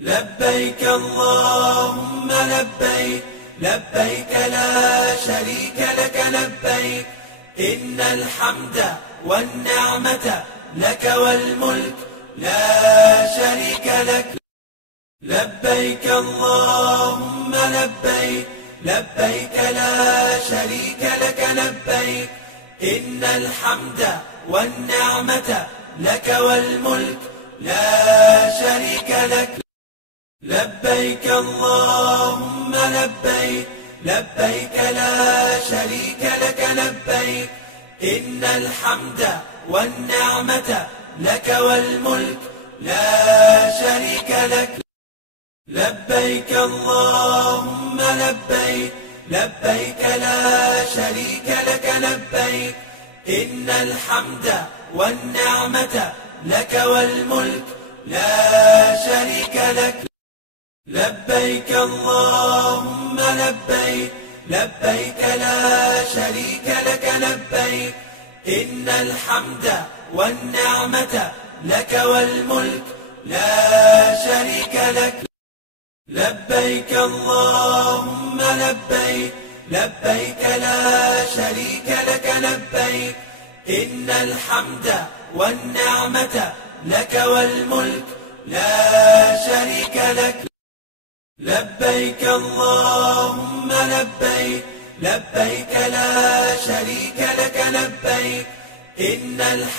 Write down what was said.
لبيك اللهم لبيك، لبيك لا شريك لك لبيك، إن الحمد والنعمة لك والملك لا شريك لك. لبيك اللهم لبيك، لبيك لا شريك لك لبيك، إن الحمد والنعمة لك والملك لا شريك لك. لبيك اللهم لبيك، لبيك لا شريك لك لبيك، إن الحمد والنعمة لك والملك لا شريك لك. لبيك اللهم لبيك، لبيك لا شريك لك لبيك، إن الحمد والنعمة لك والملك لا شريك لك. لبيك اللهم لبيك، لبيك لا شريك لك لبيك، إن الحمد والنعمة لك والملك لا شريك لك. لبيك اللهم لبيك، لبيك لا شريك لك لبيك، إن الحمد والنعمة لك والملك لا شريك لك. لبيك اللهم لبيك، لبيك لا شريك لك لبيك، إن الحمد